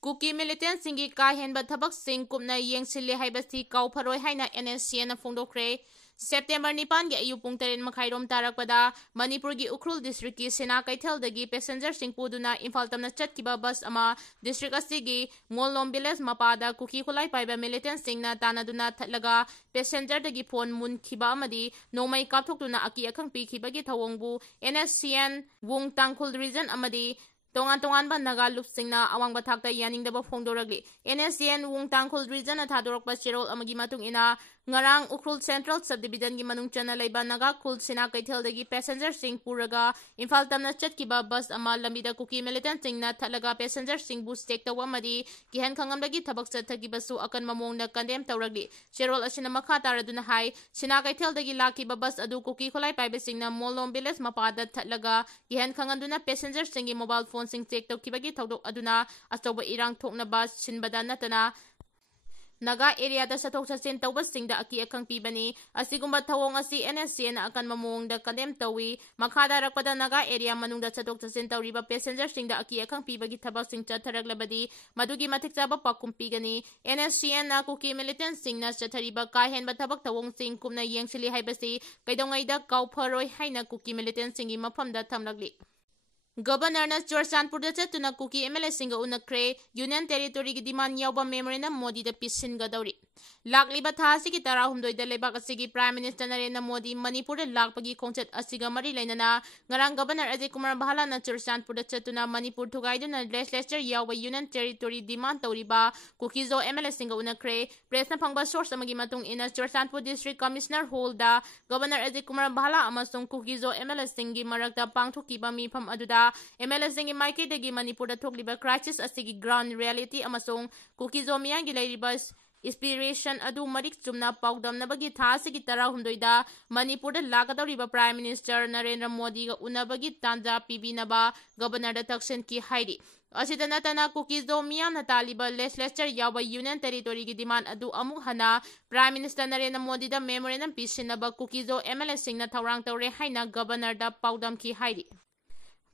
Kuki militant Singi Kahenba Tabak Sing Kumna Yang Sili Haibasti Kauparoi Haina Nscn Fondokre September Nipan ge ayupung taren makhairom tarakpada Manipur gi Ukhrul district ki Sena Kaithal dagi passenger sing puduna Imphal tamna chatkiba bus ama district asigi Molnom village mapada Kuki khulai paiba militant singna tanaduna thatlaga passenger dagi phone mun khiba amadi nomai kapthokduna aki akhang pi khibagi thawongbu Nscn wung tangkhul region amadi Tongan ba naga lup singna awang bathakta yaning daba phongdoragli Nscn wung tangkhul region na thadorok pa chirol amagi matung ina ngarang Ukhrul Central Subdivision gi manung chana leiba naga khul Sena Kaithal dagi passenger sing puraga Imphal tamna chatkiba bus ama lambida Kuki militant singna thalaga passenger sing bu stake tawa madi gihan khangam dagi thabak chathagi basu akan mamong na condemn tawragli chirol asina makha taraduna hai Sena Kaithal dagi lakiba bus adu Kuki kholai paibe singna Molom village mapada thalaga gihan khanganduna passenger singi mobile phone sing check tawkibagi tawdok aduna achoba irang thokna bus sinbada natana Naga area da sathok sasin tawba singda aki akhang pibani asigumba thawong asi Nscn akan mamong da condemn tawi makhada rakpada naga area manung da sathok sasin tawriba passenger singda aki akhang pibagi thabak sing chatharaglabadi madugi mathik chaba pakum pigani Nscn na Kuki militant singna chathariba kahenba thabak thawong sing kumna yengsili haibasi kaidongai da kaupharoi haina Kuki militant singi mafamda thamlagli Governor na Churchandpur da chatuna Kuki MLA Singga Unakhre Union Territory gi demand yawba memorandum Modi da Honggadwri Lakliba tha asigi tarahumdoi da lebak asigi Prime Minister Narendra Modi Manipur da lakpagi khongchat asiga mari lainana ngarang Governor Ajay Kumar Bahala na Churchandpur da chatuna Manipur thugaiduna legislature yawba Union Territory demand tawriba Kuki zo MLA Singga Unakhre press na phangba source amagi matung ina Churchandpur District Commissioner Hall da Governor Ajay Kumar Bahala amasung Kuki zo MLA Singi marakta pangthokiba mifam aduda MLA Singi Maike dagi Manipur da thokliba crisis asigi ground reality amasung Kuki zo miyangi lairiba inspiration adu marik chumna paudamnabagi thasigi tarahumdoida Manipur da lakadoriba Prime Minister Narendra Modi ga unabagi tanja pibinaba Governor da Thaksin ki hairi asida natana Kuki zo miyamna taliba legislature yawba Union Territory gi demand adu amuk hana Prime Minister Narendra Modi da memorandum pisinaba Kuki zo MLA singna thawrang tawre haina Governor da paudam ki hairi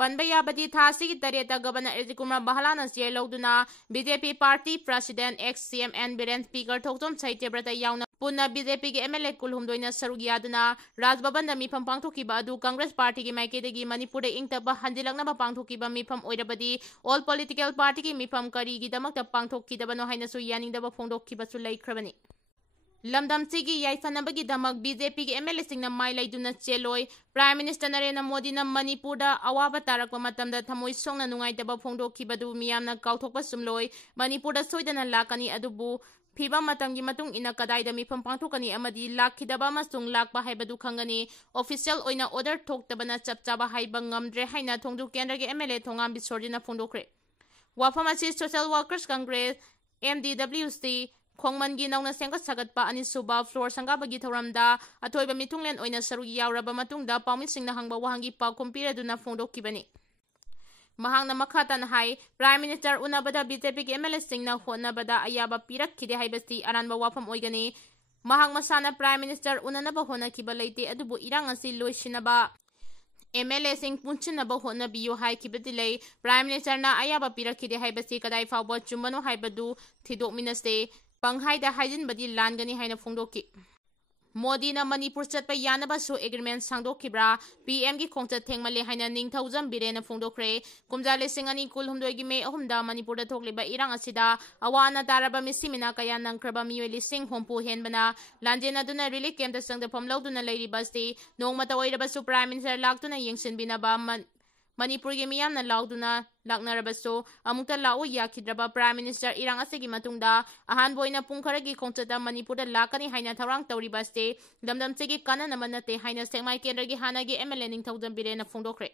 Panbaya badi thasi ki tareta Governor Ajay Kumar Bahala na chair logduna BJP Party President ex-CM Biren Speaker Thoktom Saityabrata yauna punna BJP ki MLA kulhumdoina sarug yaduna Raj Bhavan da mifam pangthokiba adu Congress Party ki maikidagi Manipur da ingtaba handilaknaba pangthokiba mifam oirabadi all political party ki mifam kari gi damakta pangthokidabano hainasu yaningdaba phongdokkibasu laikhrabani Lamdam Sigi Yaifanabagi Damak BJP ki MLA singna mai laiduna cheloi Prime Minister Narendra Modi na Manipur da awaba tarakpa matamda thamoi songna nungaitaba phongdokkibadu miyamna kauthokpa sumloi Manipur da soidana lakani adubu phiba matamgi matung ina kadaida mifam pangthokani amadi lakhidaba amasung lakpa haibadu khangani official oina order thoktabana chapchaba haiba ngamdre haina thongdu kendra ki MLA thongam bisorjina phongdokre Wafamasi Social Workers Congress MDWC Khongmangi nauna sengkat sagatpa ani suba floor sangabagi thoramda athoiba mitunglen oina sarugi yauraba matungda pawmin singna hangba wahangi paw kompiraduna phongdokkibani mahangna makhatan hai Prime Minister unabada BJP ki MLA singna honabada ayaba pirakhide haibasi aranba wafam oigani mahang masana Prime Minister unanaba honakiba leite adubu irang asi loisinaba MLA sing punchinaba honabiyo haikibati lei Prime Minister na ayaba pirakhide haibasi kadai fawba chumbano haibadu thidokminaste Panghaida Haijin Badi Langani Haina Fongdoki Modi na Manipur chatpa yanaba su agreement sangdokibra PM gi khongchat thengmale haina ningthaujam birena phongdokre kumjale singani kulhumdoi gi me ahumda Manipur da thokliba irang asida awana taraba misimina kaya nangkraba miyoli sing hompu henbana lanjena duna relief camp da sangda phamlauduna leiriba sti nongmata oiraba su Prime Minister laktuna yengsinbinaba Manipur gi miyamna lauduna laknarabaso amukta lau yakhidraba Prime Minister irang asigi matungda ahan boina pungkharagi khongchata Manipur da lakani haina tharang tawribaste lamdam chegi kanana manate haina sengmai kendragi hanagi MLA ningthaujam birena phongdokre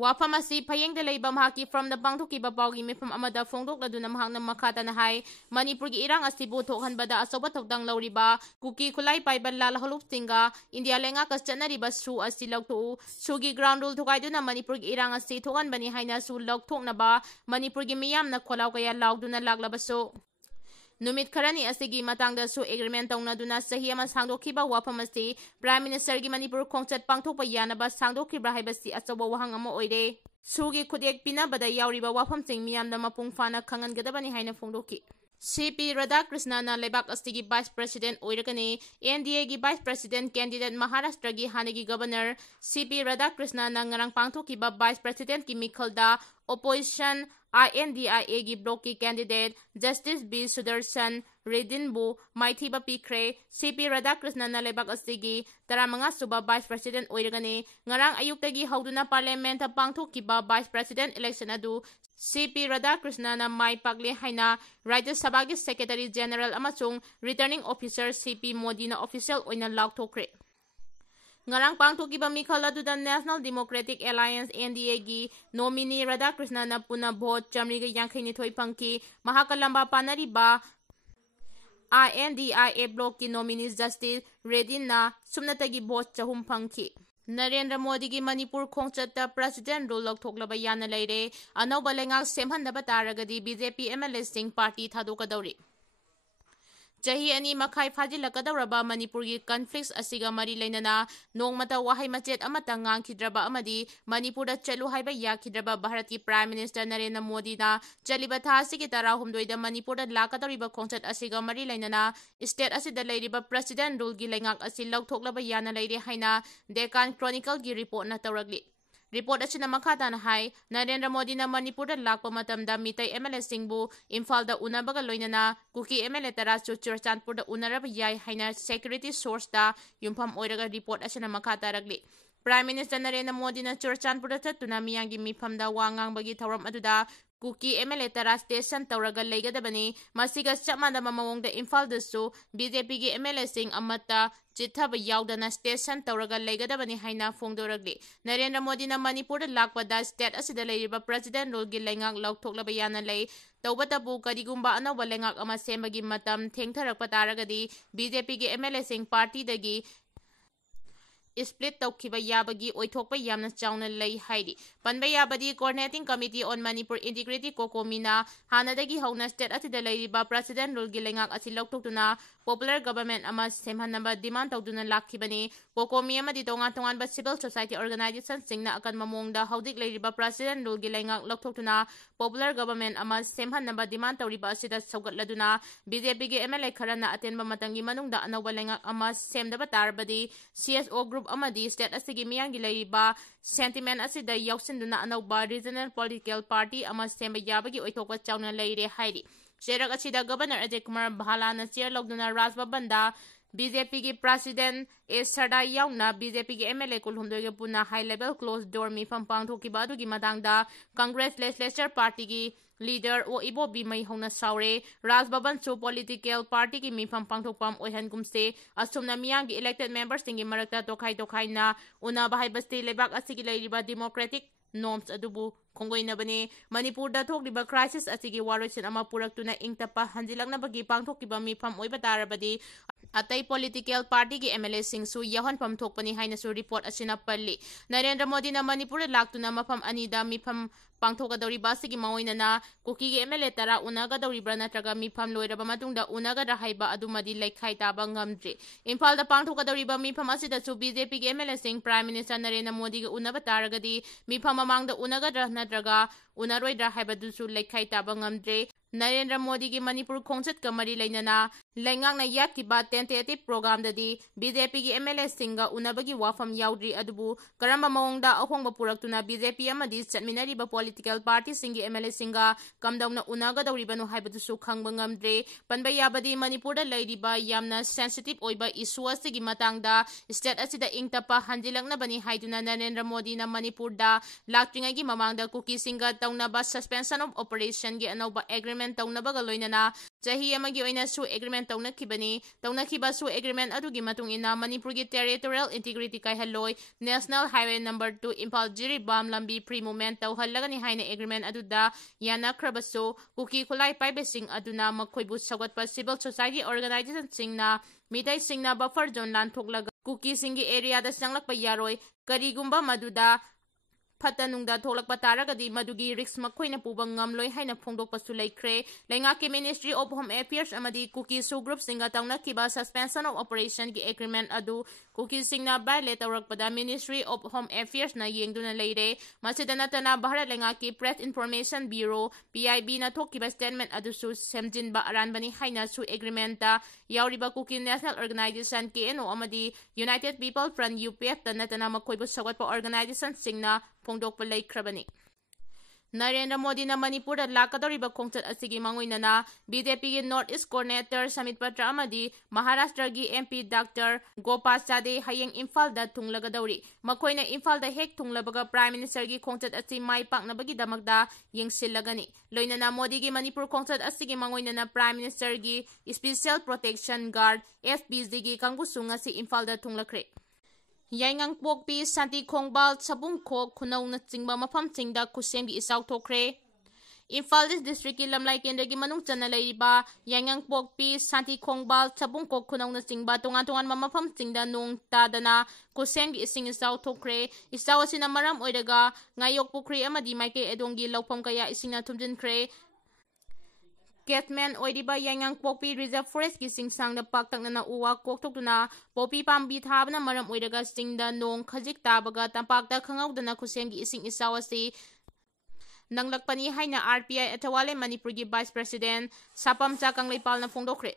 Wafamasi Payengda leiba mahaki from the pangthokiba pawgi mifam amada phongdokladuna mahangna makhatana hai Manipur gi irang asibu thokhanbada asoba thokdang lauriba Kuki khulai paiba lal halup singa India lenga kaschanariba su asi loktu sugi ground rule thokaiduna Manipur gi irang asi thokanbani haina su lokthoknaba Manipur gi miyamna kholaw kaya lauduna laglabaso Numit Karani asigi matangda su agreement taunaduna sahi ama sangdokhiba wafamasi Prime Minister gi Manipur khongchat pangthokpa yanaba sangdokhibra haibasi achoba wahang ama oire sugi khudek pinabada yauriba wafamsing miyamda mapung fana khangangadabani haina phongdoki. CP Radhakrishnan Lebak Astigi Vice President Oiragani, NDA gi Vice President Candidate Maharashtra gi Hanagi Governor CP Radhakrishnan ngarang pangthokiba Vice President ki mikhalda Opposition INDIA gi block ki candidate Justice B Sudarshan Redinbu Maithiba Pikre CP Radhakrishnan Lebak Astigi Taramanga Suba Vice President Oiragani ngarang ayuktagi hauduna Parliament pangthokiba Vice President election adu CP Radhakrishnan Mai Pakle Haina Rajya Sabha gi Secretary General amachung Returning Officer CP Modi na official oina laukthokre. Ngarang pangthokiba mikhal aduda National Democratic Alliance NDA gi nominee Radhakrishnan puna vote chamri ga yankhaini thoi pangki mahakalamba panariba INDIA block ki nominee Justice Redinna sumnatagi vote chahum pangki. Narendra Modi ki Manipur khongchatta President rule laukthokhlaba yana leire anauba lengak semhandaba taragadi BJP MLA sing party thadokadawri. Chahi ani makhai phajilakadawraba Manipur gi conflicts asiga mari leinana nongmata wahai machet amata ngangkhidraba amadi Manipur da chalu haiba yakhidraba Bharat ki Prime Minister Narendra Modi na chaliba tha asigi tara humdoida Manipur da lakadawriba khongchat asiga mari leinana state asida leiriba President rule gi lengak asi laukthokhlaba yana leire haina Deccan Chronicle gi report na tawragli. Report asina makhatana hai Narendra Modi na Manipur da lakpa matamda mitai MLA singbu Imphal da unabaga loinana Kuki MLA tarachu Churchandpur da unaraba yai haina security source da yumpham oiraga report asina makhataragli. Prime Minister Narendra Modi na Churchandpur da chatuna miyangi mifhamda wangang bagi thawram aduda Kuki MLA tara station tawraga leigadabani masiga chapmanda mamawongda Imphal da su BJP gi MLA sing amata chithaba yaudana station tawraga leigadabani haina phongdoragli. Narendra Modi na Manipur da lakpada state asida leiriba President rule gi lengak laukthoklaba yana lei tawbatabu karigumba anawba lengak ama sembagi matam thengtharakpa taragadi BJP gi MLA sing party dagi split tawkhiba yabagi oithokpa yamna chauna lei haidi panba yabadi coordinating committee on Manipur integrity kokomina hanadagi hauna state atida leiriba President rule gi lengak asi lauktokuna popular government ama semhanaba demand tawduna lakhibani kokomi amadi tongan ba civil society organization singna akan mamongda haudik leiriba President rule gi lengak lauktokuna popular government ama semhanaba demand tawriba asida saugatladuna BJP gi MLA kharana atenba matangi manungda anawba lengak ama semdaba tarbadi CSO group amadi state asigi miyangi leiriba sentiment asida yausinduna anawba regional political party ama semba yabagi oithokpa chauna leire haidi. Sherak asida Governor Ajay Kumar Bhalana chair logduna Raj Bhabanda BJP ki President Sarda yauna BJP ki MLA kulhumdoi puna high level closed door mifam pangthokiba adugi matangda Congress Legislature Party ki leader o ibo bimai hona saure Raj Bhavan chu political party ki mifam pangthokpam oihan gumse asumna miyang gi elected members tingi marakta tokhai na una bahai basti lebak asigi leiriba democratic norms adubu khongoinabane Manipur da thokliba crisis asigi waroisin ama puraktuna ingtapa hanjilaknabagi pangthokiba mifam oiba tarabadi atai political party ki MLA singsu yahan pam thokpani haina su report asina palli. Narendra Modi na Manipur laktuna mafam anida mifam pangthokadawri basigi maoina na Kuki gi MLA tara unagadawri brana traga mifam loiraba matungda unagadra haiba adumadi laikhai taba ngamdri. Imphal da pangthokadawri ba mifam asida su BJP gi MLA sing Prime Minister Narendra Modi gi unaba taragadi mifam mamangda unagadra natraga unaroidra haiba dusu laikhai taba ngamdre. Narendra Modi gi Manipur khongchat kamari leinana lengakna yakkiba tentative program dadi BJP gi MLA singa unabagi wafam yaudri adubu karamba mawongda ahongba puraktuna BJP amadi chatminariba political party singi MLA singa kamdauna unagadawribanu haibadusu khangba ngamdre panba yabadi Manipur da leiriba yamna sensitive oiba issue asigi matangda state asida ingtapa hanjilaknabani haiduna Narendra Modi na Manipur da laktringagi mamangda Kuki singa taunaba suspension of operation gi anauba agreement tawnabaga loinana chahi amagi oina su agreement tawnakhiba su agreement adugi matung ina Manipur gi territorial integrity kai halloi National Highway number 2 Imphal Jiribam lambi free movement tawhallagani haina agreement aduda yana khrabasu Kuki khulai paibesing aduna makhoibu sagatpa civil society organization singna mitai singna buffer zone lan thoklaga Kuki singi area da sanglakpa yaroi karigumba maduda ꯐꯠꯇ ꯅꯨꯡꯗ ꯊꯣꯛꯂꯛꯄ ꯇꯥꯔꯒꯗꯤ ꯃꯗꯨꯒꯤ ꯔꯤꯛꯁ ꯃꯈꯣꯏꯅ ꯄꯨꯕ ꯉꯝꯂꯣꯏ ꯍꯥꯏꯅ ꯐꯣꯡꯗꯣꯛꯄꯁꯨ ꯂꯩꯈ꯭ꯔꯦ꯫ ꯂꯩꯉꯥꯛꯀꯤ ꯃꯤꯅꯤꯁꯇ꯭ꯔꯤ ꯑꯣꯐ ꯍꯣꯝ ꯑꯦꯐꯤꯌꯔꯁ ꯑꯃꯗꯤ ꯀꯨꯀꯤꯁꯨ ꯒ꯭ꯔꯨꯞꯁꯤꯡꯒ ꯇꯧꯅꯈꯤꯕ ꯁꯁꯄꯦꯟꯁꯟ ꯑꯣꯐ ꯑꯣꯄꯔꯦꯁꯟꯒꯤ ꯑꯦꯒ꯭ꯔꯤꯃꯦꯟꯠ ꯑꯗꯨ ꯀꯨꯀꯤꯁꯤꯡꯅ ꯚꯥꯏꯑꯣꯂꯦꯠ ꯇꯧꯔꯛꯄꯗ ꯃꯤꯅꯤꯁꯇ꯭ꯔꯤ ꯑꯣꯐ ꯍꯣꯝ ꯑꯦꯐꯤꯌꯔꯁꯅ ꯌꯦꯡꯗꯨꯅ ꯂꯩꯔꯦ꯫ ꯃꯁꯤꯗ ꯅꯠꯇꯅ ꯚꯥꯔꯠ ꯂꯩꯉꯥꯛꯀꯤ ꯄ꯭ꯔꯦꯁ ꯏꯟꯐꯣꯔꯃꯦꯁꯟ ꯕ꯭ꯌꯨꯔꯣ (PIBꯅ) ꯊꯣꯛꯈꯤꯕ ꯁ꯭ꯇꯦꯠꯃꯦꯟꯠ ꯑꯗꯨꯁꯨ ꯁꯦꯝꯖꯤꯟꯕ ꯑꯔꯥꯟꯕꯅꯤ ꯍꯥꯏꯅꯁꯨ ꯑꯦꯒ꯭ꯔꯤꯃꯦꯟꯠꯇ ꯌꯥꯎꯔꯤꯕ ꯀꯨꯀꯤ ꯅꯦꯁꯅꯦꯜ ꯑꯣꯔꯒꯅꯥꯏꯖꯦꯁꯟ (KNO) ꯑꯃꯗꯤ ꯌꯨꯅꯥꯏꯇꯦꯗ ꯄꯤꯄꯜ ꯐ꯭ꯔꯟꯠ (UPF)ꯇ ꯅꯠꯇꯅ ꯃꯈꯣꯏꯕꯨ ꯁꯧꯒꯠꯄ ꯑꯣꯔꯒꯅꯥꯏꯖꯦꯁꯟꯁꯤꯡꯅ ꯐꯣꯡꯗꯣꯛꯄ ꯂꯩꯈ꯭ꯔꯕꯅꯤ꯫ ꯅꯔꯦꯟꯗ꯭ꯔ ꯃꯣꯗꯤꯅ ꯃꯅꯤꯄꯨꯔꯗ ꯂꯥꯛꯀꯗꯧꯔꯤꯕ ꯈꯣꯡꯆꯠ ꯑꯁꯤꯒꯤ ꯃꯥꯡꯑꯣꯏꯅꯅ ꯕꯤꯖꯦꯄꯤꯒꯤ north east coordinator submit Patra ꯑꯃꯗꯤ ꯃꯍꯥꯔꯥꯁꯇ꯭ꯔꯒꯤ MP ꯗꯥꯛꯇꯔ ꯒꯣꯄꯥꯆꯥꯗꯦ ꯍꯌꯦꯡ ꯏꯝꯐꯥꯜꯗ ꯊꯨꯡꯂꯒꯗꯧꯔꯤ꯫ ꯃꯈꯣꯏꯅ ꯏꯝꯐꯥꯜꯗ ꯍꯦꯛ ꯊꯨꯡꯂꯕꯒ ꯄ꯭ꯔꯥꯏꯝ ꯃꯤꯅꯤꯁꯇꯔꯒꯤ ꯈꯣꯡꯆꯠ ꯑꯁꯤ ꯃꯥꯏ ꯄꯥꯛꯅꯕꯒꯤꯗꯃꯛꯇ ꯌꯦꯡꯁꯤꯜꯂꯒꯅꯤ꯫ ꯂꯣꯏꯅꯅ ꯃꯣꯗꯤꯒꯤ ꯃꯅꯤꯄꯨꯔ ꯈꯣꯡꯆꯠ ꯑꯁꯤꯒꯤ ꯃꯥꯡꯑꯣꯏꯅꯅ ꯄ꯭ꯔꯥꯏꯝ ꯃꯤꯅꯤꯁꯇꯔꯒꯤ ꯁ꯭ꯄꯦꯁꯤꯑꯦꯜ ꯄ꯭ꯔꯣꯇꯦꯛꯁꯟ ꯒꯥꯔꯗ (SPGꯒꯤ ꯀꯥꯡꯕꯨꯁꯨ ꯉꯁꯤ ꯏꯝꯐꯥꯜꯗ ꯊꯨꯡꯂꯈ꯭ꯔꯦ꯫ ꯌꯥꯏꯉꯪꯄꯣꯛꯄꯤ, ꯁꯥꯟꯇꯤꯈꯣꯡꯕꯥꯜ, ꯁꯥꯕꯨꯡꯈꯣꯛ, ꯈꯨꯅꯧꯅꯆꯤꯡꯕ ꯃꯐꯝꯁꯤꯡꯗ ꯈꯨꯠꯁꯦꯝꯒꯤ ꯏꯆꯥꯎ ꯊꯣꯛꯈ꯭ꯔꯦ꯫ ꯏꯝꯐꯥꯜ ꯏꯁꯠ ꯗꯤꯁꯇ꯭ꯔꯤꯛꯀꯤ ꯂꯝꯂꯥꯏ ꯀꯦꯟꯗ꯭ꯔꯒꯤ ꯃꯅꯨꯡ ꯆꯟꯅ ꯂꯩꯔꯤꯕ ꯌꯥꯏꯉꯪꯄꯣꯛꯄꯤ, ꯁꯥꯟꯇꯤꯈꯣꯡꯕꯥꯜ, ꯁꯥꯕꯨꯡꯈꯣꯛ, ꯈꯨꯅꯧꯅꯆꯤꯡꯕ ꯇꯣꯉꯥꯟ ꯇꯣꯉꯥꯟꯕ ꯃꯐꯝꯁꯤꯡꯗ ꯅꯣꯡ ꯇꯥꯗꯅ ꯈꯨꯠꯁꯦꯝꯒꯤ ꯏꯁꯤꯡ ꯏꯆꯥꯎ ꯊꯣꯛꯈ꯭ꯔꯦ꯫ ꯏꯆꯥꯎ ꯑꯁꯤꯅ ꯃꯔꯝ ꯑꯣꯏꯔꯒ ꯉꯥꯌꯣꯛ ꯄꯨꯈ꯭ꯔꯤ ꯑꯃꯗꯤ ꯃꯥꯏꯀꯩ ꯑꯗꯣꯝꯒꯤ ꯂꯧꯐꯝ ꯀꯌꯥ ꯏꯁꯤꯡꯅ ꯊꯨꯝꯖꯤꯟꯈ꯭ꯔꯦ꯫ ꯀꯦꯆꯃꯦꯟꯠ ꯑꯣꯏꯔꯤꯕ ꯌꯥꯏꯉꯪꯄꯣꯛꯄꯤ ꯔꯤꯖꯔꯚ ꯐꯣꯔꯦꯁꯠꯀꯤ ꯆꯤꯡꯁꯥꯡꯗ ꯄꯥꯛꯇꯛꯅꯅ ꯎ ꯋꯥ ꯀꯣꯛꯊꯣꯛꯇꯨꯅ ꯄꯣꯄꯤ ꯄꯥꯝꯕꯤ ꯊꯥꯕꯅ ꯃꯔꯝ ꯑꯣꯏꯔꯒ ꯆꯤꯡꯗ ꯅꯣꯡ ꯈꯖꯤꯛ ꯇꯥꯕꯒ ꯇꯝꯄꯥꯛꯇ ꯈꯪꯍꯧꯗꯅ ꯈꯨꯠꯁꯦꯝꯒꯤ ꯏꯁꯤꯡ ꯏꯆꯥꯎ ꯑꯁꯤ ꯅꯪꯂꯛꯄꯅꯤ ꯍꯥꯏꯅ RPI ꯑꯊꯋꯥꯂꯦ ꯃꯅꯤꯄꯨꯔꯒꯤ ꯚꯥꯏꯁ ꯄ꯭ꯔꯦꯁꯤꯗꯦꯟꯠ ꯁꯥꯄꯝꯆꯥ ꯀꯪꯂꯩꯄꯥꯜꯅ ꯐꯣꯡꯗꯣꯛꯈ꯭ꯔꯦ꯫